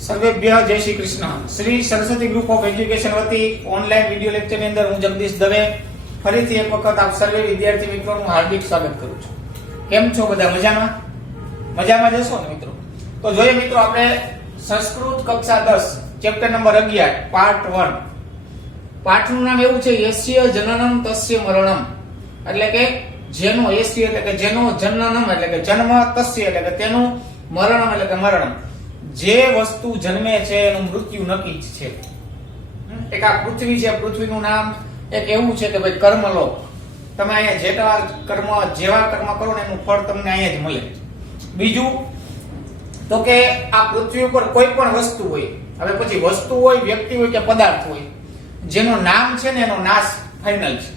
સર્વેભ્ય જય Shri Krishna. Shri Saraswati group of education વતી online video lecture ની અંદર હું જગદીશ દવે ફરીથી એક વખત આપ સર્વે વિદ્યાર્થી મિત્રોનું હાર્દિક સ્વાગત કરું છું. કેમ છો બધા? મજામાં? મજામાં જશો ને મિત્રો? તો જોઈએ મિત્રો, આપણે સંસ્કૃત કક્ષા 10 ચેપ્ટર નંબર 11 પાર્ટ 1. પાઠનું નામ એવું છે યસ્ય જનનમ તસ્ય મરણમ, એટલે કે જેનો યસ્ય એટલે કે જેનો જનનમ એટલે કે જન્મ, તસ્ય એટલે કે તેનું, મરણમ એટલે કે મરણમ જે વસ્તુ જન્મે છે એનું મૃત્યુ નક્કી જ છે. એક આ પૃથ્વી છે, પૃથ્વીનું નામ એક એવું છે કે ભાઈ કર્મલોક. તમે અહીંયા જેવા કર્મ કરો ને એનું ફળ તમને અહીંયા જ મળે. બીજું તો કે આ પૃથ્વી ઉપર કોઈ પણ વસ્તુ હોય, હવે પછી વસ્તુ હોય, વ્યક્તિ હોય કે પદાર્થ હોય, જેનું નામ છે ને એનો નાશ ફાઇનલ છે.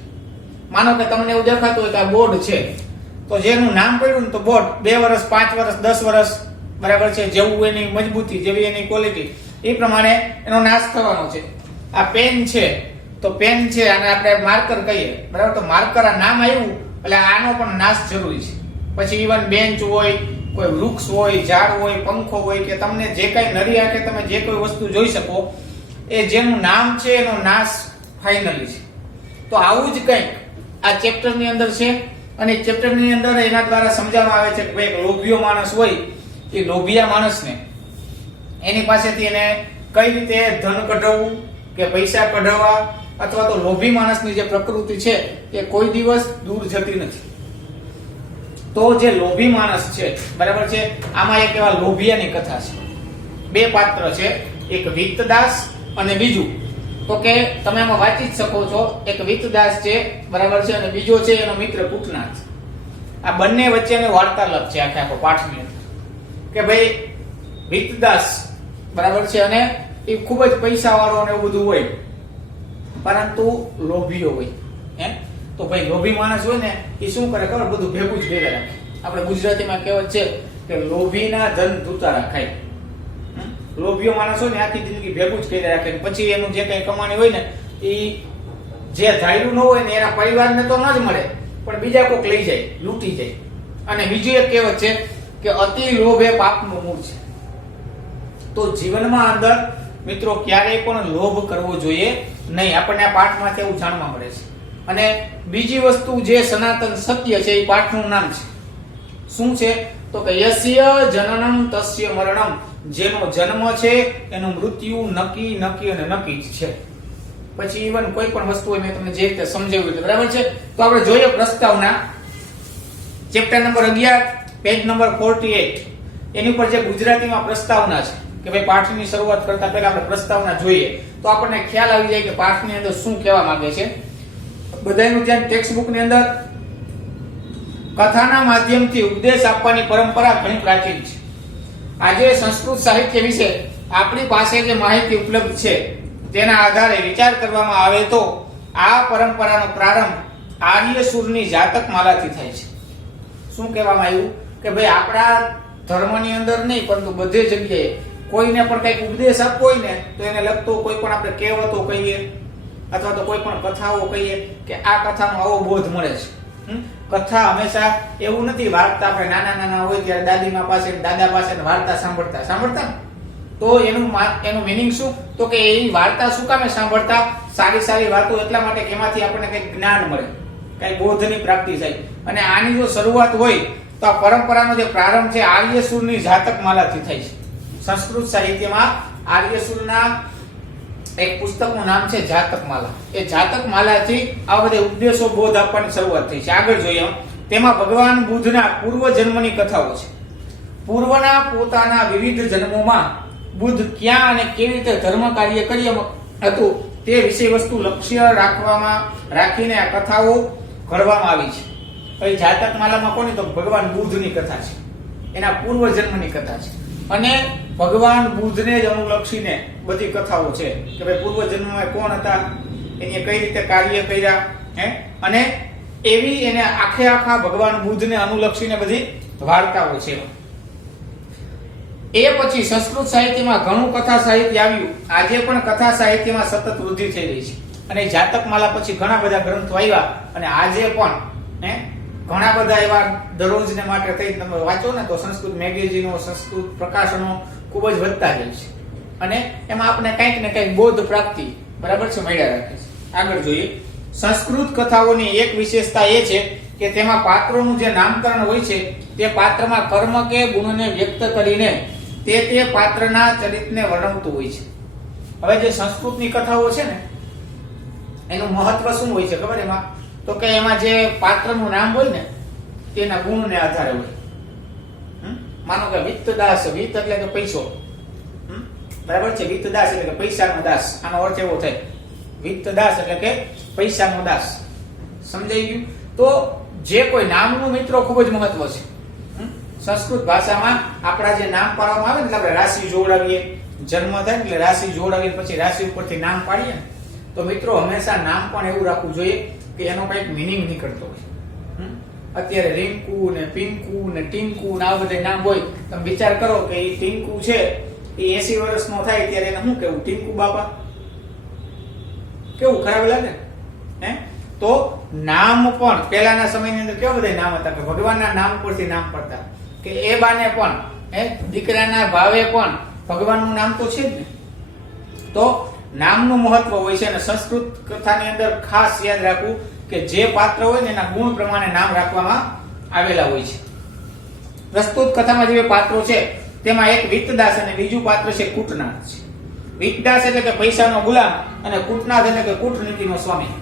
માનો કે તમને એવું દેખાતું હોય કે આ બોર્ડ છે, તો જેનું નામ પડ્યું ને તો બોર્ડ 2 વર્ષ 5 વર્ષ 10 વર્ષ બરાબર છે, જેવું એની મજબૂતી, જેવી એની ક્વોલિટી, એ પ્રમાણે એનો નાશ થવાનો છે. આ પેન છે તો પેન છે, અને આપણે માર્કર કહીએ બરાબર, તો માર્કર આ નામ આવ્યું એટલે આનો પણ નાશ જરૂરી છે. પછી ઇવન બેન્ચ હોય, કોઈ વૃક્ષ હોય, ઝાડ હોય, પંખો હોય, કે તમને જે કઈ નરી આંખે તમે જે કોઈ વસ્તુ જોઈ શકો, એ જેનું નામ છે એનો નાશ ફાઇનલી છે. તો આવું જ કંઈક આ ચેપ્ટર ની અંદર છે, અને ચેપ્ટર ની અંદર એના દ્વારા સમજાવવામાં આવે છે કે ભાઈ એક લોભિયો માણસ હોય, એ લોભિયા માણસને એની પાસેથી એને કઈ રીતે ધન કઢાવવું કે પૈસા કઢાવવા, અથવા તો લોભી માણસની જે પ્રકૃતિ છે એ કોઈ દિવસ દૂર જતી નથી. તો જે લોભી માણસ છે બરાબર છે, આમાં એક એવા લોભિયાની કથા છે. 2 પાત્ર છે, એક વિત્તદાસ અને બીજું તો કે તમે આમાં વાંચી જ શકો છો. એક વિત્તદાસ છે બરાબર છે, અને બીજો છે એનો મિત્ર કુટનાથ. આ બંને વચ્ચેનો વાર્તાલાપ છે આખો પાઠની અંદર કે ભાઈ વિત્તદાસ બરાબર છે, અને એ ખૂબ જ પૈસા વાળો અને એવું બધું હોય, પરંતુ લોભીઓ હોય. તો ભાઈ લોભી માણસ હોય ને એ શું કરે ખબર? બધું ભેગું જ ભેગા રાખે. આપણે ગુજરાતીમાં કહેવત છે કે લોભીના ધન ધૂતારા ખાય. લોભીઓ માણસ હોય ને આખી જિંદગી ભેગું જ કર્યા રાખે, પછી એનું જે કઈ કમાણી હોય ને એ જે ધાર્યું ન હોય ને એના પરિવારને તો ન જ મળે, પણ બીજા કોઈક લઈ જાય, લૂંટી જાય. અને બીજી એક કહેવત છે કે અતિ લોભ એ પાપનું મૂળ છે. તો જીવનમાં અંદર મિત્રો ક્યારેય પણ લોભ કરવો જોઈએ નહીં. આપણને આ પાઠમાંથી એવું જાણવા મળે છે. અને બીજી વસ્તુ જે સનાતન સત્ય છે એ પાઠનું નામ છે શું છે? તો કે યસ્ય જનનમ તસ્ય મરણમ, જેનો જન્મ છે એનું મૃત્યુ નક્કી નક્કી અને નક્કી જ છે. પછી ઇવન કોઈ પણ વસ્તુ હોય, મેં તમને જે રીતે સમજાવ્યું બરાબર છે. તો આપણે જોઈએ પ્રસ્તાવના, ચેપ્ટર નંબર 11 પેજ નંબર 48, એની ઉપર જે ગુજરાતીમાં પ્રસ્તાવના છે કે ભાઈ પાઠની શરૂઆત કરતા પહેલા આપણે પ્રસ્તાવના જોઈએ તો આપણને ખ્યાલ આવી જાય કે પાઠની અંદર શું કહેવા માંગે છે. બધાનું ધ્યાન. ટેક્સ્ટ બુક ની અંદર કથાના માધ્યમથી ઉપદેશ આપવાની પરંપરા ઘણી પ્રાચીન છે. આજે સંસ્કૃત સાહિત્ય વિશે આપણી પાસે જે માહિતી ઉપલબ્ધ છે તેના આધારે વિચાર કરવામાં આવે તો આ પરંપરાનો પ્રારંભ આર્યસુરની જાતક માલાથી થાય છે. શું કહેવામાં આવ્યું કે ભાઈ આપણા ધર્મની અંદર નહીં પરંતુ બધે જગ્યાએ કોઈને પણ કંઈક ઉપદેશ આપવો હોય ને તો એને લગતો કોઈ પણ આપણે કહેવતો કહીએ અથવા તો કોઈ પણ કથાઓ કહીએ કે આ કથાનો આવો બોધ મળે છે. કથા હંમેશા એવું નથી, વાર્તા આપણે નાના હોય ત્યારે દાદીમા પાસે, દાદા પાસે વાર્તા સાંભળતા તો એનું મીનિંગ શું? તો કે એ વાર્તા શું કામે સાંભળતા? સારી વાતો એટલા માટે કે એમાંથી આપણને કંઈક જ્ઞાન મળે, કંઈક બોધની પ્રાપ્તિ થાય. અને આની જો શરૂઆત હોય તો આ પરંપરાનો જે પ્રારંભ છે આર્યસુરની જાતક માલાથી થાય છે. સંસ્કૃત સાહિત્યમાં આર્યસુરના એક પુસ્તકનું નામ છે જાતક માલા. એ જાતક માલાથી આ બધા ઉપદેશો બોધ આપવાની શરૂઆત થઈ છે. આગળ જોઈએ, તેમાં ભગવાન બુદ્ધના પૂર્વ જન્મની કથાઓ છે. પૂર્વના પોતાના વિવિધ જન્મોમાં બુદ્ધ ક્યાં અને કેવી રીતે ધર્મ કાર્ય કર્યું હતું તે વિષય વસ્તુ લક્ષ્ય રાખીને આ કથાઓ ઘડવામાં આવી છે. હવે જાતક માલામાં કોની? તો ભગવાન બુદ્ધની કથા છે, એના પૂર્વ જન્મની કથા છે. અને ભગવાન બુદ્ધને જ અનુલક્ષીને બધી કથાઓ છે કે ભાઈ પૂર્વ જન્મમાં કોણ હતા, એને કઈ રીતે કાર્ય કર્યા, અને એવી એને આખા ભગવાન બુદ્ધને અનુલક્ષીને બધી વાર્તાઓ છે. એ પછી સંસ્કૃત સાહિત્યમાં ઘણું કથા સાહિત્ય આવ્યું. આજે પણ કથા સાહિત્યમાં સતત વૃદ્ધિ થઈ રહી છે. અને જાતક માલા પછી ઘણા બધા ગ્રંથો આવ્યા, અને આજે પણ ઘણા બધા એવા દરરોજને માટે થઈ તમે વાંચો ને તો સંસ્કૃત મેગેઝિનો, સંસ્કૃત પ્રકાશનો ખૂબ જ વધતા જાય છે. અને એમાં આપણે કંઈક ને કંઈક બોધ પ્રાપ્તિ બરાબર છે મળ્યા રાખે છે. આગળ જોઈએ. સંસ્કૃત કથાઓની એક વિશેષતા એ છે કે તેમાં પાત્રોનું જે નામકરણ હોય છે તે પાત્રમાં કર્મ કે ગુણને વ્યક્ત કરીને તે પાત્રના ચરિત્રને વર્ણવતું હોય છે. હવે જે સંસ્કૃતની કથાઓ છે ને એનું મહત્વ શું હોય છે ખબર એમાં? તો કે એમાં જે પાત્રનું નામ હોય ને તેના ગુણને આધારે હોય. માનો કે વિત્તદાસ, વિત્ત એટલે કે પૈસો, બરાબર છે. વિત્તદાસ એટલે કે પૈસાનો દાસ. આનો અર્થ એવો થાય વિત્તદાસ એટલે કે પૈસાનો દાસ. સમજાઈ ગયું? તો જે કોઈ નામનું મિત્રો ખૂબ જ મહત્વ છે. સંસ્કૃત ભાષામાં આપણા જે નામ પાડવામાં આવે ને એટલે આપણે રાશિ જોડાવીએ, જન્મ થાય એટલે રાશિ જોડાવીએ, પછી રાશિ ઉપરથી નામ પાડીએ. તો મિત્રો હંમેશા નામ પણ એવું રાખવું જોઈએ કે એનો કંઈક મિનિંગ નીકળતો હોય. અત્યારે રિંકુ ને પિંકુ ને ટીંકુ ને આ બધા નામ હોય. તમે વિચાર કરો કે એ ટીંકુ છે એ 80 વર્ષનો થાય ત્યારે એને શું કેવું? ટીંકુ બાપા. કેવું ખરાબ લાગે હે? તો નામ પણ પહેલાના સમયની અંદર કેવા બધા નામ હતા કે ભગવાનના નામ પરથી નામ પડતા. કે એ બાને પણ દીકરાના ભાવે પણ ભગવાનનું નામ તો છે જ ને. તો નામનું મહત્વ હોય છે અને સંસ્કૃત કથાની અંદર ખાસ યાદ રાખવું કે જે પાત્ર હોય ને એના ગુણ પ્રમાણે નામ રાખવામાં આવેલા હોય છે. પ્રસ્તુત કથામાં જે પાત્રો છે તેમાં એક વિત્તદાસ અને બીજું પાત્ર છે કૂટનાથ છે. વિત્તદાસ એટલે કે પૈસાનો ગુલામ અને કૂટનાથ એટલે કે કૂટનીતિનો સ્વામી.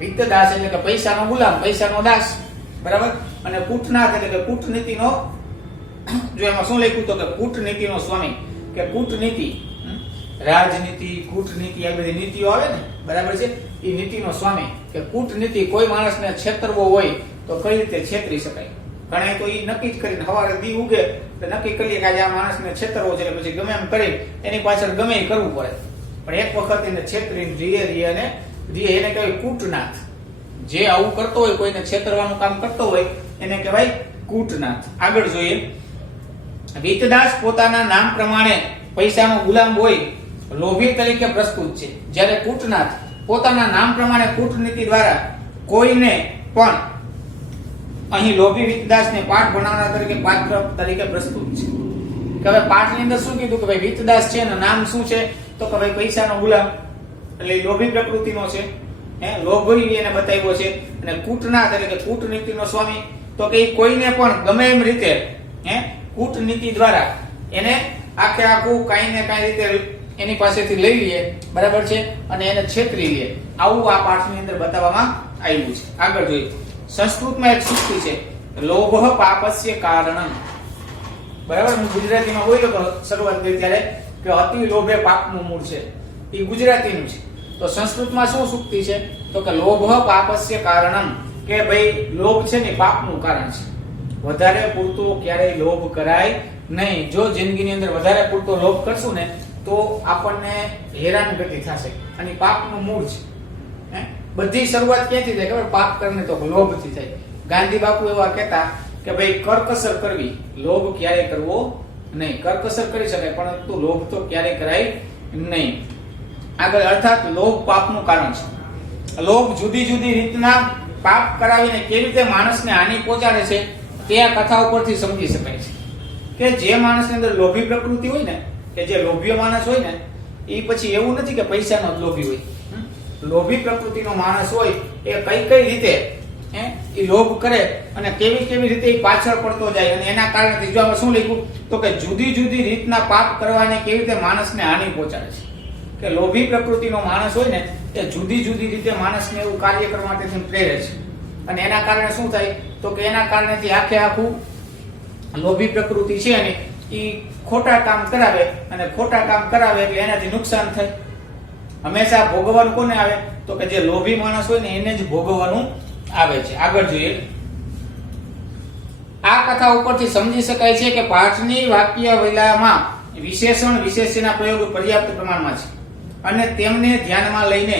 વિત્તદાસ એટલે કે પૈસાનો ગુલામ, પૈસાનો દાસ, બરાબર. અને કૂટનાથ એટલે કે કૂટનીતિનો, જો એમાં શું લખ્યું તો કે કૂટનીતિનો સ્વામી, કે કૂટનીતિ, રાજનીતિ, કૂટનીતિ આ બધી નીતિઓ આવે ને, બરાબર છે, એ નીતિનો સ્વામી. કે કૂટનીતિ કોઈ માણસને છેતરવો હોય તો કઈ રીતે છેતરી શકાય. ઘણા તો એ નક્કી જ કરીને સવારે દી ઉગે તો નક્કી કરીએ કે આજે આ માણસને છેતરવો છે, પછી ગમે એમ કરી એની પાછળ ગમે એ કરવું પડે. પણ એક વખત એને છેતરીને રીએ એને કહેવાય કૂટનાથ. જે આવું કરતો હોય, કોઈને છેતરવાનું કામ કરતો હોય એને કહેવાય કૂટનાથ. આગળ જોઈએ. વિત્તદાસ પોતાના નામ પ્રમાણે પૈસાનો ગુલામ હોય, લોભી તરીકે પ્રસ્તુત છે. જ્યારે કૂટનાથ પોતાના નામ પ્રમાણે કૂટનીતિ દ્વારા કોઈને પણ અહીં લોભી વિત્તદાસને પાઠ ભણાવનાર તરીકે પાત્ર તરીકે પ્રસ્તુત છે. કે હવે પાઠની અંદર શું કીધું કે ભાઈ વિત્તદાસ છે એનું નામ શું છે? તો કે ભાઈ પૈસાનો ગુલામ, એટલે લોભી પ્રકૃતિનો છે. લોભી એને બતાવ્યો છે. અને કૂટનાથ એટલે કે કૂટનીતિનો સ્વામી, તો કે કોઈને પણ ગમે એમ રીતે કૂટનીતિ દ્વારા એને આખે આખું કઈ ને કઈ રીતે એની પાસેથી લઈ લે, બરાબર છે, અને એને છેતરી લે. આવું આ પાઠની અંદર બતાવવામાં આવ્યું છે. આગળ જોઈએ. સંસ્કૃતમાં એક સૂક્તિ છે, લોભ પાપસ્ય કારણમ. બરાબર. હું ગુજરાતીમાં બોલ્યો તો શરૂઆત કરી ત્યારે કે અતિ લોભે પાપનું મૂળ છે. એ ગુજરાતીનું છે. તો સંસ્કૃતમાં શું સૂક્તિ છે? તો કે લોભ પાપસ્ય કારણમ, કે ભાઈ લોભ છે ને પાપનું કારણ છે. વધારે પૂરતો ક્યારેય લોભ કરાય નહીં. જો જિંદગીની અંદર વધારે પૂરતો લોભ કરશું ને તો આપણને હેરાનગતિ થશે. અને પાપનું મૂળ છે. બધી શરૂઆત ક્યાંથી થાય ખબર? પાપ કરને તો લોભથી થાય. ગાંધી બાપુ એવા કહેતા કે ભાઈ કરકસર કરવી, લોભ ક્યારેય કરવો નહીં. કરકસર કરી શકાય પરંતુ લોભ તો ક્યારેય કરાય નહીં. આગળ, અર્થાત લોભ પાપનું કારણ છે. લોભ જુદી જુદી રીતના પાપ કરાવીને કેવી રીતે માણસને હાનિ પહોંચાડે છે તે આ કથા ઉપરથી સમજી શકાય છે. કે જે માણસની અંદર લોભી પ્રકૃતિ હોય ને, કે જે લોભીય માણસ હોય ને, એ પછી એવું નથી કે પૈસાનો જ લોભી હોય. લોભી પ્રકૃતિનો માણસ હોય એ કઈ રીતે એ લોભ કરે અને કેવી રીતે એ પાછળ પડતો જાય. અને એના કારણે જો આમાં શું લખ્યું તો કે જુદી જુદી રીતના પાપ કરવાને કેવી રીતે માણસને હાનિ પહોંચાડે છે. કે લોભી પ્રકૃતિનો માણસ હોય ને એ જુદી જુદી રીતે માણસને એવું કાર્ય કરવા માટે પ્રેરે છે. અને એના કારણે શું થાય તો કે એના કારણેથી આખે આખું લોભી પ્રકૃતિ છે ને એ ખોટા કામ કરાવે, અને ખોટા કામ કરાવે એટલે એનાથી નુકસાન થાય. હંમેશા ભોગવવાનું કોને આવે તો કે જે લોભી માણસ હોય ને એને જ ભોગવવાનું આવે છે. આગળ જોઈએ. આ કથા ઉપરથી સમજી શકાય છે કે પાઠની વાક્ય વૈલામાં વિશેષણ વિશેષ્યના પ્રયોગ પર્યાપ્ત પ્રમાણમાં છે, અને તેમને ધ્યાનમાં લઈને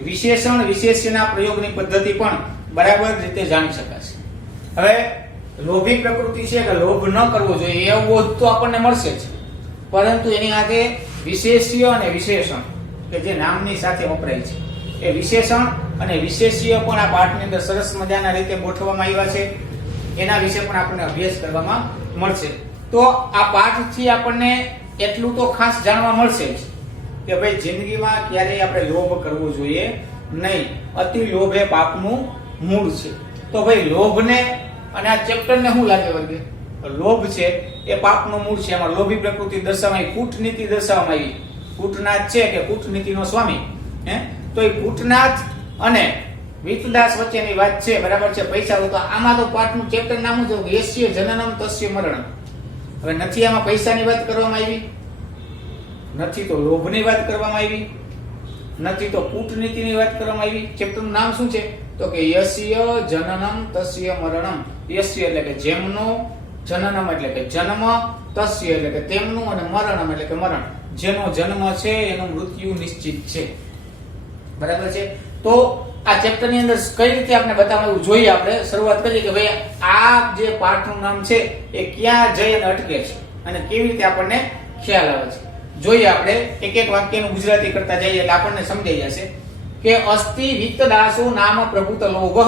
વિશેષણ વિશેષ્યના પ્રયોગની પદ્ધતિ પણ બરાબર રીતે જાણી શકાશે. હવે લોભી પ્રકૃતિ છે કે લોભ ન કરવો જોઈએ એવું બોધ તો આપણને મળશે જ, પરંતુ એની સાથે વિશેષ્ય અને વિશેષણ કે જે નામની સાથે વપરાય છે એ વિશેષણ અને વિશેષ્ય પણ આ પાઠની અંદર સરસ મજાના રીતે ગોઠવવામાં આવ્યા છે. એના વિશે પણ આપણને અભ્યાસ કરવામાં મળશે. તો આ પાઠથી આપણને એટલું તો ખાસ જાણવા મળશે જ કે ભાઈ જિંદગીમાં ક્યારેય આપણે લોભ કરવો જોઈએ નહીં. અતિ લોભ એ પાપનું મૂળ છે. તો ભાઈ લોભને અને આ ચેપ્ટરને શું લાગે વર્ગે? લોભ છે એ પાપનું મૂળ છે. એમાં લોભી પ્રકૃતિ દર્શાવવામાં આવી, કૂટનીતિ દર્શાવવામાં આવી. કૂટનાથ છે કે કૂટનીતિનો સ્વામી, તો એ કૂટનાથ અને વિતદાસ વચ્ચેની વાત છે, બરાબર છે. પૈસા તો આમાં તો પાઠનું ચેપ્ટર નામ છે યસ્ય જનનમ તસ્ય મરણમ. હવે નથી આમાં પૈસાની વાત કરવામાં આવી, નથી તો લોભની વાત કરવામાં આવી, નથી તો કૂટનીતિની વાત કરવામાં આવી. ચેપ્ટરનું નામ શું છે? તો કે યસ્ય જનનમ તસ્ય મરણમ. યસ્ય એટલે કે જેમનો, જનનમ એટલે કે જન્મ, તસ્ય એટલે કે તેમનું, અને મરણમ એટલે કે મરણ. જેનો જન્મ છે એનું મૃત્યુ નિશ્ચિત છે, બરાબર છે. તો આ ચેપ્ટર ની અંદર કઈ રીતે આપણે બતાવવું જોઈએ? આપણે શરૂઆત કરીએ કે ભાઈ આ જે પાઠનું નામ છે એ ક્યાં જઈને અટકે છે અને કેવી રીતે આપણને ખ્યાલ આવે છે. જોઈએ આપણે એક એક વાક્યનું ગુજરાતી કરતા જઈએ એટલે આપણને સમજાઈ જશે કે અસ્તિ વિત્તદાસો નામ પ્રભુત લોભ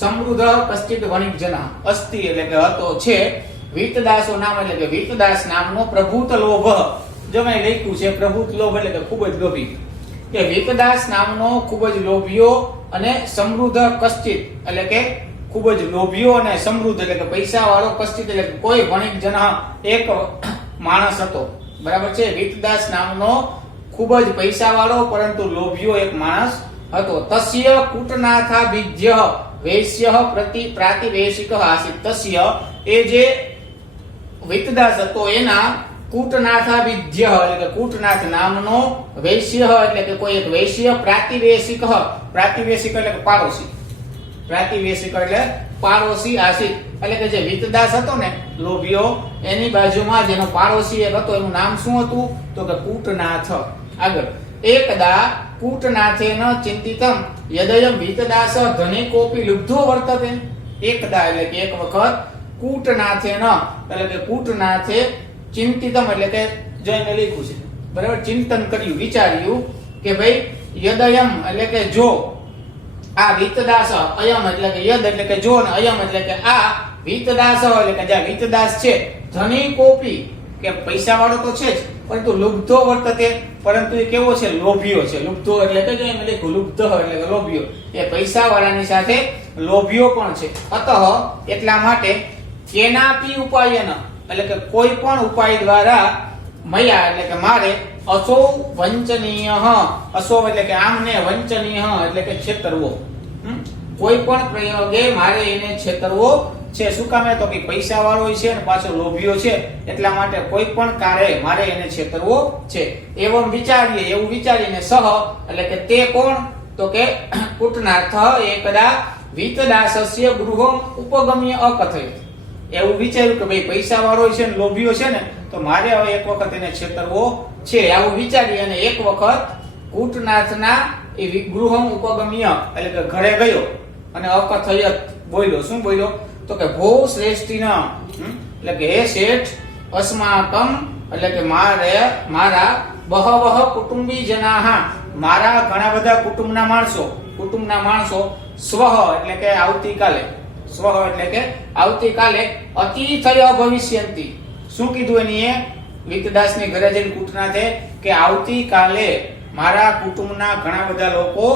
સમૃદ્ધ કશ્ચિત વણિક જના. અસ્તિ એટલે કે હતો છે, વિત્તદાસો નામ એટલે કે વિત્તદાસ નામનો પ્રભુત લોભ. જો મેં લખ્યું છે પ્રભુત લોભ એટલે કે ખૂબ જ લોભી, કે વિત્તદાસ નામનો ખૂબ જ લોભિયો અને સમૃદ્ધ કશ્ચિત એટલે કે ખૂબ જ લોભિયો અને સમૃદ્ધ એટલે કે પૈસા વાળો, કશ્ચિત એટલે કે કોઈ વણિક જના એક માણસ હતો, બરાબર છે. વિત્તદાસ નામનો ખૂબ જ પૈસા વાળો પરંતુ લોભિયો એક માણસ હતો. તસ્ય કૂટનાથાભિજ્ય વૈશ્ય પ્રાતિવેશિક આસિત. તસ્ય એ જે વિત્તદાસ હતો એના કૂટનાથાભિજ્ય એટલે કે કૂટનાથ નામનો, વૈશ્ય એટલે કે કોઈ એક વૈશ્ય, પ્રાતિવેશિક, પ્રાતિવેશિક એટલે કે પાડોશી, પ્રાતિવેશિક એટલે પાડોશી આસિત એટલે કે જે વિત્તદાસ હતો ને લોભિયો એની બાજુમાં જેનો પાડોશી એક હતો એનું નામ શું હતું? તો કે કૂટનાથ. આગળ એકદા કૂટનાથેન ચિંતિતમ યદયમ વિત્તદાસ ધનિકોપી લુબ્ધો વર્તતે. એકદા એટલે કે એક વખત, કૂટનાથેન એટલે કે કૂટનાથે, ચિંતિતમ એટલે કે જઈને લખ્યું છે, બરાબર, ચિંતન કર્યું, વિચાર્યું કે ભાઈ યદયમ એટલે કે જો, આ વિત્તદાસ, અયમ એટલે કે યદ એટલે કે જો, અને અયમ એટલે કે આ વિત્તદાસ એટલે કે જે વિત્તદાસ છે, ધની કોપી કે પૈસા વાળો તો છે જ, પરંતુ લુબ્ધો વર્તતે, પરંતુ એ કેવો છે? લોભિયો છે. લુબ્ધો એટલે કે જો એમ લખ્યું લુબ્ધ એટલે કે લોભિયો, એ પૈસા વાળાની સાથે લોભિયો પણ છે. અતઃ એટલા માટે કેનાપી ઉપાયન એટલે કે કોઈ પણ ઉપાય દ્વારા મયા એટલે કે મારે અસો વંચનીય, અસો એટલે કે આમને, વંચનીય એટલે કે છેતરવો, કોઈ પણ પ્રયોગે મારે એને છેતરવો છે. શું કામે? તો કે પૈસા વાળો છે અને પાછો લોભિયો છે, એટલા માટે કોઈ પણ કાર્ય મારે એને છેતરવો છે. એવમ વિચારીએ, એવું વિચારીને સહ એટલે કે તે કોણ? તો કે કૂટનાથ એકદા વિત્તદાસસ્ય ગૃહમ ઉપગમ્ય અકથયત. એવું વિચાર્યું કે ભાઈ પૈસા વાળો છે ને લોભિયો છે ને, તો મારે હવે એક વખત એને છેતરવો છે. આવું વિચારી અને એક વખત કૂટનાથના એ ગૃહમ ઉપગમ્ય એટલે કે ઘરે ગયો અને અકથયત બોલ્યો. શું બોલ્યો? તો કે ભો શ્રેષ્ઠિના એટલે કે હે શેઠ, અસ્માકમ એટલે કે મારા બહવહ કુટુંબી જનાહા, મારા ઘણા બધા કુટુંબના માણસો, સ્વ એટલે કે આવતીકાલે, સ્વ એટલે કે આવતીકાલે, અતિથય ભવિષ્યંતિ. શું કીધું એની એ વિત્તદાસની ઘરે જઈને કૂટનાથે કે આવતીકાલે મારા કુટુંબના ઘણા બધા લોકો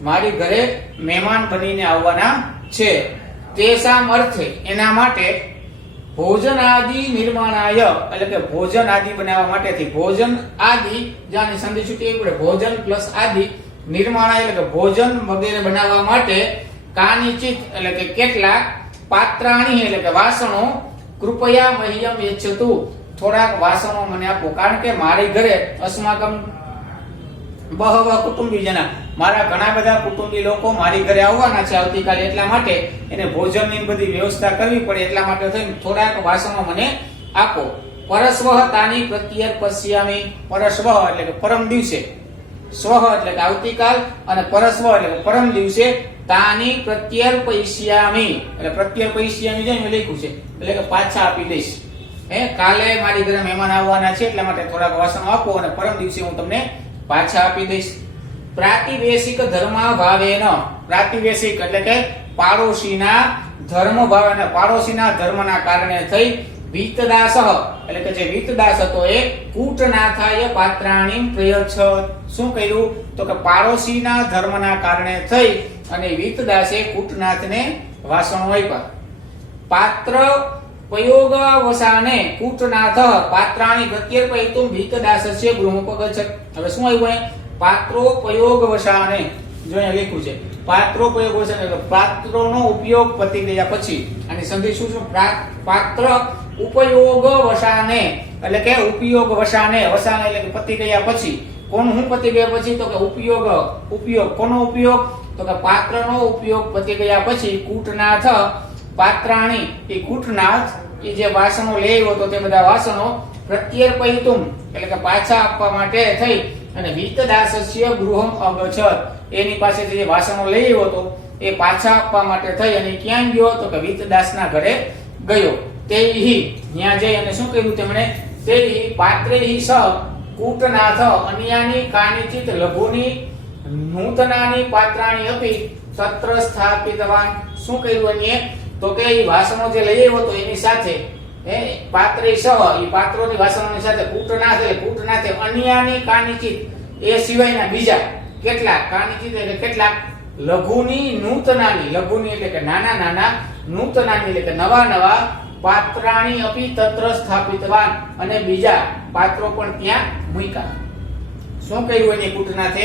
મારી ઘરે મહેમાન બનીને આવવાના છે. તેસામ અર્થે એના માટે ભોજન આદિ નિર્માણાય એટલે કે ભોજન આદિ બનાવવા માટેથી, ભોજન આદિ જાની સંધિ છૂટી પડે, ભોજન પ્લસ આદિ નિર્માણાય એટલે કે ભોજન વગેરે બનાવવા માટે કાનિચિત એટલે કે કેટલાક, પાત્રાણી એટલે કે વાસણો, કૃપયા મહ્યમ યચ્છતુ થોડાક વાસણો મને આપો. કારણ કે મારી ઘરે અસ્માકમ બહવ કુટુંબી જના, મારા ઘણા બધા કુટુંબી લોકો મારી ઘરે આવવાના છે આવતીકાલે, એટલા માટે એને ભોજનની બધી વ્યવસ્થા કરવી પડે, એટલા માટે થઈને થોડાક વાસણો મને આપો. પરસ્વહ તાની પ્રત્યર્પસ્યામિ. પરસ્વહ એટલે કે પરમ દિવસે, સ્વ એટલે કે આવતીકાલ અને પરસ્વ એટલે કે પરમ દિવસે, તાની પ્રત્યર્પયિષ્યામિ એટલે પ્રત્યર્પયિષ્યામિ જે મેં લખ્યું છે એટલે કે પાછા આપી દઈશ. કાલે મારી ઘરે મહેમાન આવવાના છે એટલા માટે થોડાક વાસણો આપો અને પરમ દિવસે હું તમને પાછા આપી દઈશ. પ્રાતિવેશિક ધર્માભાવેન, પ્રાતિવેશિક એટલે કે પાડોશીના ધર્મ ભાવે, પાડોશીના ધર્મના કારણે થઈ વિતદાસ એટલે કે જે વિતદાસ હતો એ કૂટનાથાય પાત્રાણી પ્રયચ્છત. શું કર્યું તો કે પાડોશીના ધર્મના કારણે થઈ અને વિતદાસે કૂટનાથને વાસણો આપ્યા. પાત્ર પ્રયોગ વસાને કૂટનાથ પાત્રાણી પ્રત્યર્પયિતુમ વિતદાસસ્ય ગૃહોપગચ્છત. હવે શું આવ્યું અહીંયા? પાત્રો પ્રયોગ વસાને, જો અહીંયા લખ્યું છે પાત્રો પ્રયોગ વસાને, એટલે પાત્રોનો ઉપયોગ પતી ગયા પછી આની સંધિ શું છે? પાત્ર ઉપયોગ વસાને એટલે કે ઉપયોગ વસાને, વસાને એટલે કે પતી ગયા પછી. કોણ હું પતી ગયા પછી? તો કે ઉપયોગ. ઉપયોગ કોનો ઉપયોગ? તો કે પાત્રનો ઉપયોગ પતી ગયા પછી કૂટનાથ પાત્રાણી એ કૂટનાથ એ જે વાસણો લઈ આવ્યો તો તે બધા વાસણો પ્રત્યર્પયિતુમ એટલે કે પાછા આપવા માટે થઈ અને વિતદાસસ્ય ગૃહમ અગચ્છત. એની પાસેથી જે વાસણો લઈ આવ્યો તો એ પાછા આપવા માટે થઈ અને ક્યાં ગયો? તો કે વિતદાસના ઘરે ગયો. તેહી ત્યાં જઈ અને શું કર્યું તેમણે? તેહી પાત્રેહી સ કૂટનાથ અન્યાની કાનિચિત લઘુની નૂતનાની પાત્રાણી અપી તત્ર સ્થાપિતવાન. શું કર્યું અહીંયા? તો કે એ વાસણો જે લઈ આવ્યો તો એની સાથે પાત્રે સહ એ પાત્રોની વાસણોની સાથે કૂટનાથ એટલે કૂટનાથે અન્યાની કાનિચિત એ સિવાયના બીજા કેટલાક, કાનિચિત એટલે કેટલાક, લઘુની નૂતનાની, લઘુની એટલે કે નાના નાના, નૂતનાની એટલે કે નવા નવા, પાત્રાણી અપી તત્ર સ્થાપિતવાન અને બીજા પાત્રો પણ ત્યાં મૂક્યા. શું કર્યું એની કૂટનાથે?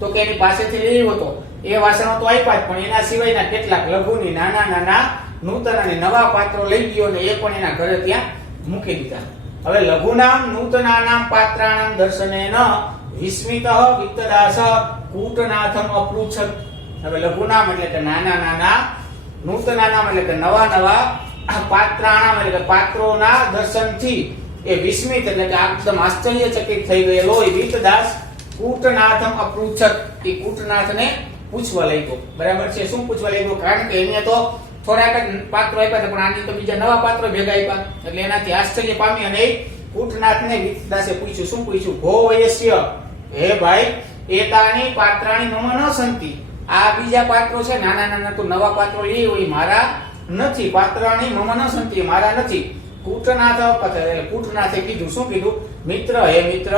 તો કે એની પાસેથી લઈ આવ્યો તો એ વાસણો તો આપ્યા જ, પણ એના સિવાયના કેટલાક લઘુની નાના નાના નૂતન અને નવા પાત્રો લઈ ગયો ને એ પણ એના ઘરે ત્યાં મૂકી દીધા. હવે લઘુનામ નૂતનાનામ પાત્રાણામ દર્શનેન વિસ્મિતઃ વિતદાસ કૂટનાથમ અપૃચ્છત. હવે લઘુનામ એટલે કે નાના નાના, નૂતનાનામ એટલે કે નવા નવા, પાત્રાણામ એટલે કે પાત્રોના દર્શનથી એ વિસ્મિત એટલે કે એકદમ આશ્ચર્યચકિત થઈ ગયેલો એ વિતદાસ કૂટનાથમ અપૃચ્છત એ કૂટનાથને પૂછવા લાગ્યો. બરાબર છે? શું પૂછવા લાગ્યો? કારણ કે એને તો થોડાક જ પાત્રો આપ્યા હતા, પણ આની તો બીજા નવા પાત્રો ભેગા આપ્યા એટલે એનાથી આશ્ચર્ય પામી અને કૂટનાથને વિતદાસે પૂછ્યું. શું પૂછ્યું? ભો વયસ્ય, હે ભાઈ, એતાની પાત્રાણી મમ ન સંતિ. આ બીજા પાત્રો છે નાના નાના, તો નવા પાત્રો લઈ હોય મારા નથી. પાત્રાણી મમ ન સંતિ મારા નથી. કૂટનાથ એટલે કૂટનાથે કીધું. શું કીધું? મિત્ર, હે મિત્ર,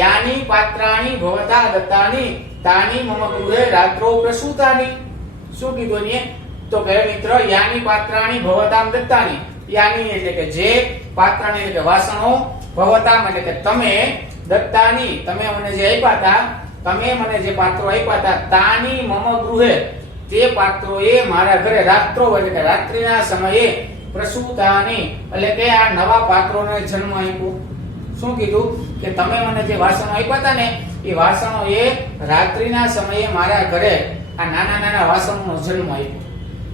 યાની પાત્રાણી ભવતા દત્તાની તાની મમ ગૃહે રાત્રો પ્રસૂતાની. શું કીધું ને? તો કે મિત્ર, યાની પાત્રાણી ભવતામ દત્તાની. યાની એટલે કે જે, પાત્રાણી એટલે કે વાસણો, ભવતામ એટલે કે તમે, દત્તાની તમે મને જે આપ્યા હતા, તમે મને જે પાત્રો આપ્યા હતા, તાની મમ ગૃહે તે પાત્રો એ મારા ઘરે રાત્રો એટલે કે રાત્રિના સમયે પ્રસૂતાની એટલે કે આ નવા પાત્રોને જન્મ આપ્યો. શું કીધું? કે તમે મને જે વાસણો આપ્યા હતા ને એ વાસણો એ રાત્રિના સમયે મારા ઘરે આ નાના નાના વાસણોનો જન્મ આપ્યો.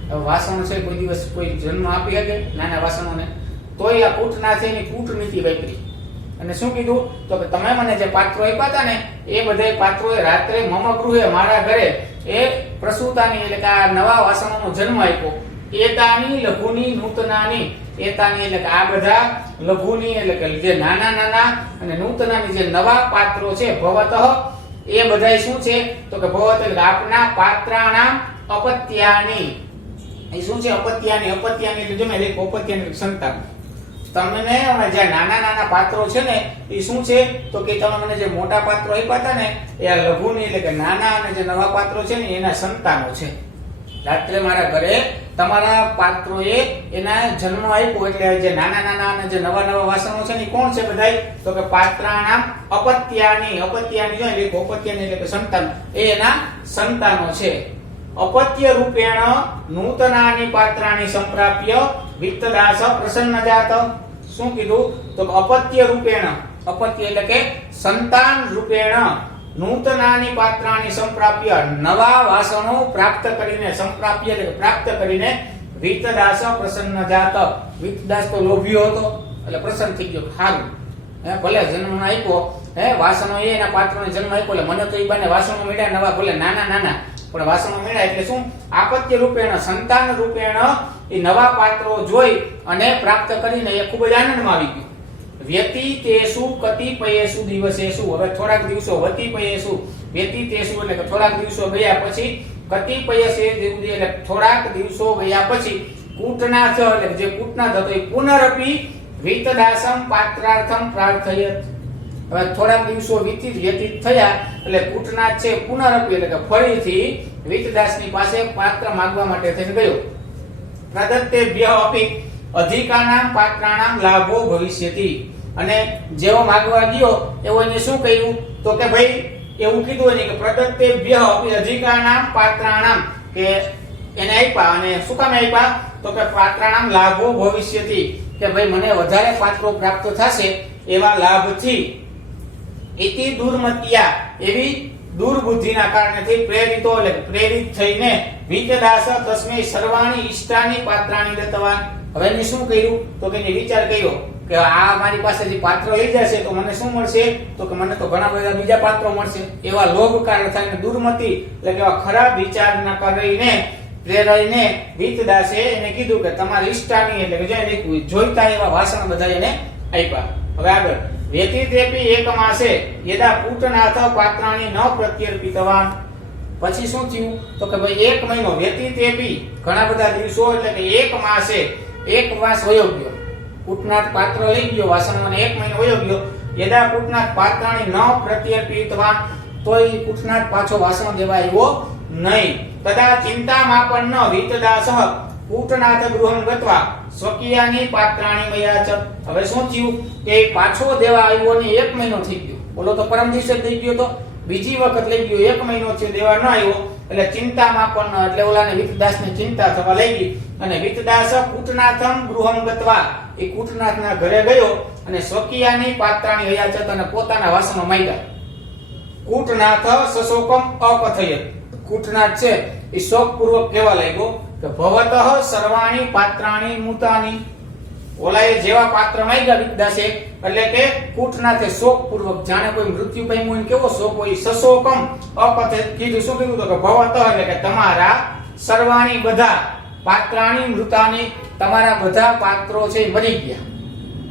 હવે વાસણો છે કોઈ દિવસ કોઈ જન્મ આપી શકે નાના વાસણોને? તોય આ કૂટનાથે એની કૂટનીતિ વાપરી અને શું કીધું? તો કે તમે મને જે પાત્રો આપ્યા હતા ને એ બધા પાત્રોએ રાત્રે મમ ગૃહે મારા ઘરે એ પ્રસૂતાની એટલે કે આ નવા વાસણોનો જન્મ આપ્યો. એતાની લઘુની નૂતનાની, એતાની એટલે કે આ બધા, લઘુની એટલે કે જે નાના નાના અને નૂતનાની જે નવા પાત્રો છે, ભવતઃ એ બધા શું છે? તો કે ભવત એટલે આપના પાત્રાણામ અપત્યાની. એ શું છે? અપત્યાની. અપત્યાની એટલે જો મેં લખ્યું અપત્યાની સંતાન. તમને જે નાના નાના પાત્રો છે ને એ શું છે? તો કે તમે મને જે મોટા પાત્રો આપ્યા હતા ને એ આ લઘુની એટલે કે નાના અને જે નવા પાત્રો છે ને એના સંતાનો છે. રાત્રે મારા ઘરે તમારા પાત્રોએ એના જન્મ આપ્યો એટલે જે નાના નાના અને જે નવા નવા વાસણો છે ને કોણ છે બધાય? તો કે પાત્રાણામ અપત્યાની. અપત્યાની જો એટલે અપત્યાની એટલે કે સંતાન, એ એના સંતાનો છે. અપત્ય રૂપેણ નૂતનાની પાત્રાણી સંપ્રાપ્ય વિત્તદાસ પ્રસન્ન જાત. શું કીધું? તો અપત્ય રૂપેણ, અપત્ય એટલે કે સંતાન રૂપેણ, નૂતનાની પાત્રાણી સંપ્રાપ્ય નવા વાસણો પ્રાપ્ત કરીને, સંપ્રાપ્ય એટલે પ્રાપ્ત કરીને, વિત્તદાસ પ્રસન્ન જાત. વિત્તદાસ તો લોભ્યો હતો એટલે પ્રસન્ન થઈ ગયો. સારું, ભલે જન્મ આપ્યો, વાસણો એના પાત્રોને જન્મ આપ્યો એટલે મને તો એ બાને વાસણો મળ્યા નવા, ભલે નાના નાના પણ વાસણો મળ્યા એટલે શું? આપત્ય રૂપેણ, સંતાન રૂપેણ એ નવા પાત્રો જોઈ અને પ્રાપ્ત કરીને એ ખૂબ જ આનંદમાં આવી ગયું. વ્યતીતેષુ કતિપયેષુ દિવસેષુ. હવે થોડાક દિવસો, વતિપયેષુ, વ્યતીતેષુ એટલે કે થોડાક દિવસો ગયા પછી, કતિપયેષુ એટલે થોડાક દિવસો ગયા પછી, કૂટનાથ એટલે જે કૂટનાથ હતો એ પુનરપી વિતદાસમ પાત્રાર્થમ પ્રાર્થયત. હવે થોડા દિવસો વ્યતીત થયા એટલે કૂટનાથ છે પુનરપી એટલે કે ફરીથી વિતદાસની પાસે પાત્ર માંગવા માટે થઈને ગયો. પ્રદત્તેભ્ય અપી અધિકાનામ પાત્રાણામ લાભો ભવિષ્યતિ. અને જેવો માંગવા ગયો એવો એને શું કહ્યું તો કે ભાઈ એવું કીધું એને કે પ્રદત્તેભ્ય અપી અધિકાનામ પાત્રાણામ કે એને આપ્યા. અને શું કામ આપ્યા તો કે પાત્રાણામ લાભો ભવિષ્યતિ કે ભાઈ મને વધારે પાત્રો પ્રાપ્ત થશે એવા લાભથી ઇતિ દુર્મત્યા એવી દુર્બુદ્ધિના કારણેથી પ્રેરિતો એટલે પ્રેરિત થઈને વિતદાસ તસ્મે સર્વાણી ઈષ્ટાની પાત્રાણી દત્તવાન. હવે એને શું કર્યું તો કે એને વિચાર કર્યો કે આ મારી પાસેથી પાત્ર લઈ જશે તો મને શું મળશે તો કે મને તો ઘણા બધા બીજા પાત્રો મળશે. એવા લોભ કારણ થઈને દુર્મતિ એટલે કે એવા ખરાબ વિચાર ન કરીને પ્રેરાઈને વિતદાસે એને કીધું કે તમારી ઈષ્ટાની એટલે કે જે જોઈતા એવા વાસણ બધા એને આપ્યા. હવે આગળ વ્યતીતેપી એક માસે યદા પૂતનાથ પાત્રાણી ન પ્રત્યર્પિતવાન. પછી શું થયું તો કે ભાઈ એક મહિનો વ્યતીતેપી ઘણા બધા દિવસો એટલે કે એક માસે એક માસ વયો ગયો. પૂતનાથ પાત્ર લઈ ગયો વાસણ અને એક મહિનો વયો ગયો. યદા પૂતનાથ પાત્રાણી ન પ્રત્યર્પિતવાન તોય પૂતનાથ પાછો વાસણ દેવા આવ્યો નહીં. તદા ચિંતામાપન્ન વિતદાસઃ પૂતનાથ ગૃહં ગત્વા સ્વકીયાની પાત્રાણી મયાચ. હવે શું થયું કે પાછો દેવા આવ્યો ને એક મહિનો થઈ ગયો. બોલો તો પરમ દિવસે થઈ ગયો તો બીજી વખત લઈ ગયો એક મહિનો છે દેવા ન આવ્યો એટલે ચિંતામાપન્ન એટલે ઓલાને વિતદાસને ચિંતા થવા લાગી. અને વિતદાસ પૂતનાથમ ગૃહં ગત્વા એ પૂતનાથના ઘરે ગયો અને સ્વકીયાની પાત્રાણી મયાચ અને પોતાના વાસણો માંગ્યા. કૂટનાથ સશોકમ અકથયત. કૂટનાથ છે એ શોકપૂર્વક કહેવા લાગ્યો કે ભવતઃ સર્વાણી પાત્રાણી મૂતાની. ઓલાએ જેવા પાત્ર માંગ્યા વિતદાસે એટલે કે કૂટનાથે શોકપૂર્વક જાણે કોઈ મૃત્યુ પામ્યું હોય કેવો શોક હોય સશોકમ અકથયત કીધું. શું કીધું તો કે ભવતઃ એટલે કે તમારા સર્વાણી બધા પાત્રાણી મૃતાની તમારા બધા પાત્રો છે મરી ગયા.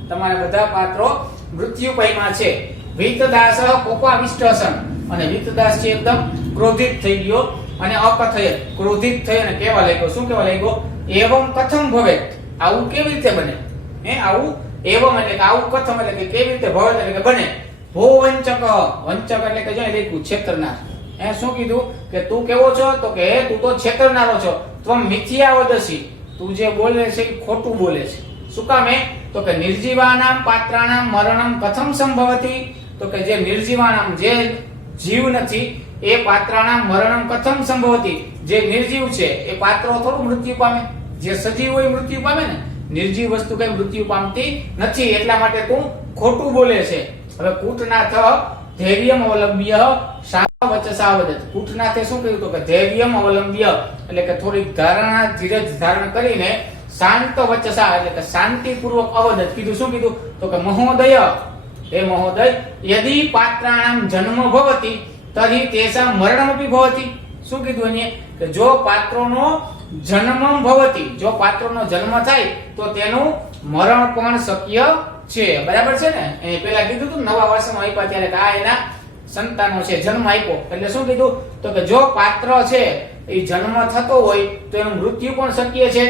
તમારા બધા પાત્રો મૃત્યુ પામ્યા છે. વિતદાસ કોપાવિષ્ટસન અને વિતદાસ છે એકદમ ક્રોધિત થઈ ગયો અને અકથયત ક્રોધિત થઈ અને કહેવા લાગ્યો. શું કહેવા લાગ્યો એવમ કથમ ભવેત. આવું કેવી રીતે બને આવું એવમ એટલે કે આવું કથમ એટલે કે કેવી રીતે ભવેત એટલે કે બને. ભો વંચક વંચક એટલે કે જો લખ્યું છેતરનાર. શું કીધું કે તું કેવો છો તો કે તું તો છેતરનારો છો. ત્વમ મિથ્યા વદસી તું જે બોલે છે એ ખોટું બોલે છે. શું કામ તો કે નિર્જીવાનામ પાત્રાણામ મરણમ કથમ સંભવતી. તો કે જે નિર્જીવાનામ જે જીવ નથી એ પાત્રાણામ મરણમ કથમ સંભવતી. જે નિર્જીવ છે એ પાત્રો થોડું મૃત્યુ પામે. જે સજીવ હોય મૃત્યુ પામે ને. નિર્જીવ વસ્તુ કઈ મૃત્યુ પામતી નથી એટલા માટે તું ખોટું બોલે છે. હવે કૂટનાથ ધૈર્યમ અવલંબ્ય શાંત વચસા વદત. કૂટનાથે શું કહ્યું તો કે ધૈર્યમ અવલંબ્ય એટલે કે થોડીક ધારણા ધીરજ ધારણ કરીને શાંત વચસા એટલે કે શાંતિપૂર્વક અવદત કીધું. શું કીધું તો કે મહોદય હે મહોદય યદિ પાત્રાણામ જન્મ ભવતી તરી તેષાં મરણમપી ભવતી. શું કીધું એને કે જો પાત્રોનો જન્મ ભવતી જો પાત્રોનો જન્મ થાય તો તેનું મરણ પણ શક્ય છે. બરાબર છે ને. એ પેલા કીધું હતું નવા વાસણો આપ્યા ત્યારે કે આ એના સંતાનો છે જન્મ આપ્યો એટલે શું કીધું તો કે જો પાત્ર છે એ જન્મ થતો હોય તો એનું મૃત્યુ પણ શક્ય છે.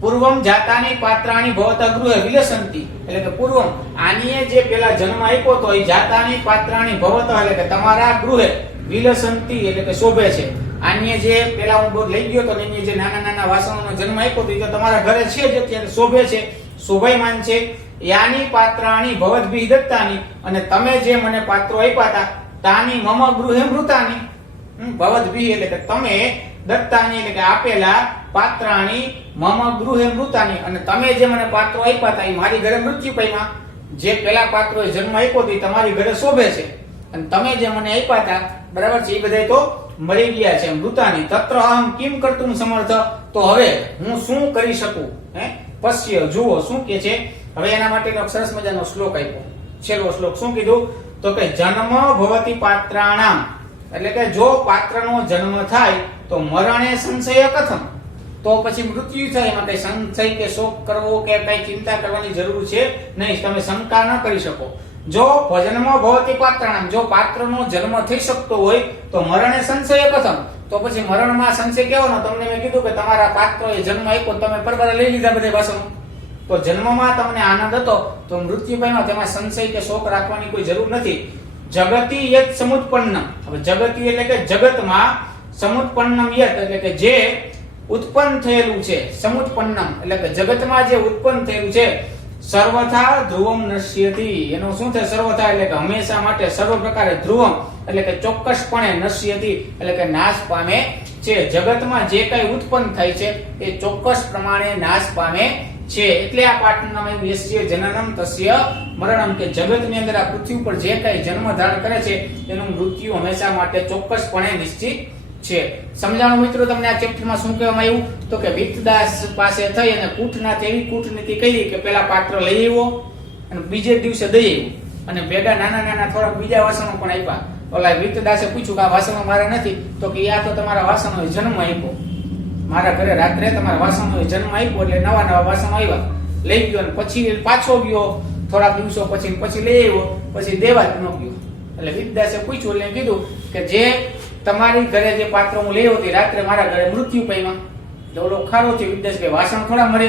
પૂર્વમ જાતાની પાત્રાણી ભવતા ગૃહે વિલસંતી એટલે કે પૂર્વમ આનીએ જે પેલા જન્મ આપ્યો તો એ જાતાની પાત્રાણી ભવતા એટલે કે તમારા ગૃહે વિલસંતી એટલે કે શોભે છે. આનીએ જે પેલા હું લઈ ગયો તો એની જે નાના નાના વાસણોનો જન્મ આપ્યો તો એ તો તમારા ઘરે છે જ અત્યારે શોભે છે શોભાયમાન છે. યાની પાત્રાણી ભવદ્ભિ દત્તાની અને તમે જે મને પાત્રો આપ્યા હતા તાની મમ ગૃહે મૃતાની. ભવદ્ભિ એટલે કે તમે દત્તાની એટલે કે આપેલા પાત્રાણી મમ ગૃહે મૃતાની અને તમે જે મને પાત્રો આપ્યા હતા એ મારી ઘરે મૃત્યુ પામ્યા. જે પેલા પાત્રોએ જન્મ આપ્યો તો એ તમારી ઘરે શોભે છે અને તમે જે મને આપ્યા હતા બરાબર છે એ બધા તો મરી ગયા છે મૃતાની. તત્ર અહમ કિમ કર્તુમ સમર્થ. તો હવે હું શું કરી શકું પશ્ય જુઓ શું કે છે. હવે એના માટે સરસ મજાનો શ્લોક આપ્યો. છેલ્લો શ્લોક શું કીધું તો કે જન્મ ભવતી પાત્રાણામ એટલે કે જો પાત્રનો જન્મ થાય તો મરણે સંશય કથમ. તો પછી મૃત્યુ થાય એમાં કઈ સંશય કે શોક કરવો કે કઈ ચિંતા કરવાની જરૂર છે નહીં. તમે શંકા ન કરી શકો. જો ભજન્મ ભવતી પાત્રાણામ જો પાત્રનો જન્મ થઈ શકતો હોય તો મરણે સંશય કથમ. તો પછી મરણમાં સંશય કેવાનો તમને મેં કીધું કે તમારા પાત્રએ જન્મ આપ્યો તમે પરબારા લઈ લીધા બધા વાસણો તો જન્મમાં તમને આનંદ હતો તો મૃત્યુ પામ્યા તેમાં સંશય કે શોક રાખવાની કોઈ જરૂર નથી. જગતી યત સમુત્પન્નમ. હવે જગતી એટલે કે જગતમાં, સમુત્પન્નમ યત એટલે કે જે ઉત્પન્ન થયેલું છે, સમુત્પન્નમ એટલે કે જગતમાં જે ઉત્પન્ન થયેલું છે, સર્વથા ધ્રુવમ નશ્યતિ. એનું શું થાય? સર્વથા એટલે કે હંમેશા માટે, સર્વ પ્રકારે, ધ્રુવમ એટલે કે ચોક્કસપણે, નશ્યતિ એટલે કે નાશ પામે છે. જગતમાં જે કઈ ઉત્પન્ન થાય છે એ ચોક્કસ પ્રમાણે નાશ પામે છે. એટલે આ પાઠનું નામ આવ્યું યસ્ય જનનમ તસ્ય મરણમ, કે જગતની અંદર આ પૃથ્વી પર જે કઈ જન્મ ધારણ કરે છે એનું મૃત્યુ હંમેશા માટે ચોક્કસપણે નિશ્ચિત છે. સમજાણું મિત્રો તમને આ ચેપ્ટરમાં શું કહેવામાં આવ્યું? તો કે વિતદાસ પાસે થઈ અને કૂટનાથ એવી કૂટનીતિ કરી કે પેલા પાત્ર લઈ આવ્યો અને બીજે દિવસે દઈ આવ્યો અને ભેગા નાના નાના થોડાક બીજા વાસણો પણ આપ્યા. ઓલા વિતદાસે પૂછ્યું કે આ વાસણો મારે નથી, તો કે આ તો તમારા વાસણોએ જન્મ આપ્યો, મારા ઘરે રાત્રે તમારા વાસણોએ જન્મ આપ્યો એટલે નવા નવા વાસણો આવ્યા, લઈ ગયો અને પછી પાછો ગયો થોડાક દિવસો પછી લઈ આવ્યો, પછી દેવા જ ન ગયો. એટલે વિતદાસે પૂછ્યું એટલે કીધું કે જે તમારી ઘરે જે પાત્ર હું લઈ આવ્યો રાત્રે મારા ઘરે મૃત્યુ પામ્યા. એટલે ઓલો ખારો છે વિતદાસ કે વાસણ થોડા મરે,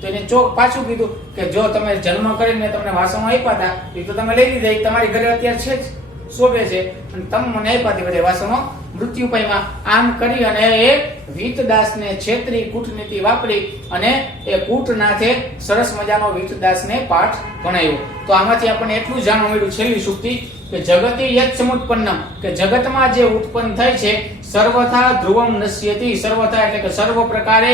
તો એને ચોક પાછું કીધું કે જો તમે જન્મ કરીને તમને વાસણો આપ્યા હતા એ તો તમે લઈ લીધા, એ તમારી ઘરે અત્યારે છે જ, શોભે છે, અને તમે મને આપ્યા તે બધા વાસણો મૃત્યુ પામ્યા. આમ કરી અને એ વિતદાસને છેતરી કૂટનીતિ વાપરી અને એ કૂટનાથે સરસ મજાનો વિતદાસને પાઠ ભણાવ્યો. તો આમાંથી આપણને એટલું જાણવા મળ્યું છેલ્લી સુક્તિ કે જગતી યત સમુત્પન્નમ, કે જગતમાં જે ઉત્પન્ન થાય છે સર્વથા ધ્રુવમ નશ્યતિ. સર્વથા એટલે કે સર્વ પ્રકારે,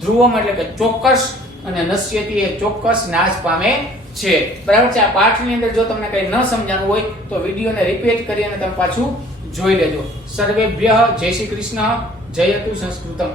ધ્રુવમ એટલે કે ચોક્કસ, અને નશ્યતિ એ ચોક્કસ નાશ પામે છે. બરાબર છે. આ પાઠની અંદર જો તમને કઈ ન સમજાણું હોય તો વિડીયોને રિપીટ કરી અને તમે પાછું જોઈ લેજો. સર્વેભ્યઃ જય શ્રી કૃષ્ણ. જયતુ સંસ્કૃતમ.